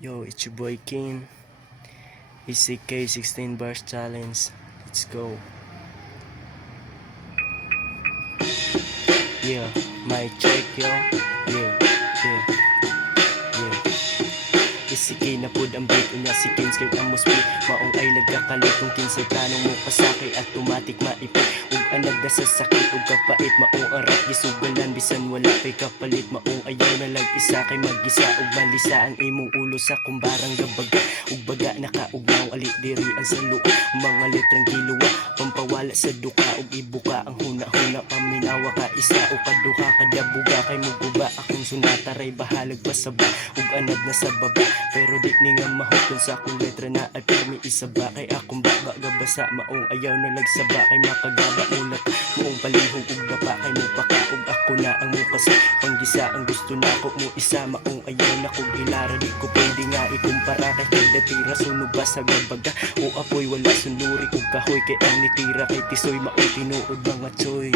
Yo, it's your boy King. ECK 16 bars challenge. Let's go. Yeah, my check yo. Yeah, yeah, yeah. ECK na pod ang beat unya si King skirt ang muspi. Maong ay nagkakalit kung kinsay planong mo pasakay. Automatic maipit ug anag na sa sakit ug kapait. Maong arat gisugalan bisan wala kay kapalit. Maong ayaw na lag isa kay magisa ug malisa ang imong ulo sa kumbarang gabaga. Ug baga nakaugnaw ali diri ang saluo. Mga letrang giluwa pampawala sa duka ug ibuka ang huna-huna paminawa ka isa o kaduha kada buga kay muguba akong sunata ray bahalag pasaba ug anad na sa baba pero di ni nga mahutol sa akong letra na ay permi isaba kay akong baba gabasa maong ayaw na lagsaba kay makagaba ulat moong palihog ug dapa kay mupaka ug ako na ang mukasa panggisa ang gusto nako mo isa maong ayaw na kog ilara di ko pwede nga ikumpara kay kada tira sunog ba sa gabaga o apoy wala sunuri ug kahoy kay ang nitira kay tisoy maong tinuod mga choy.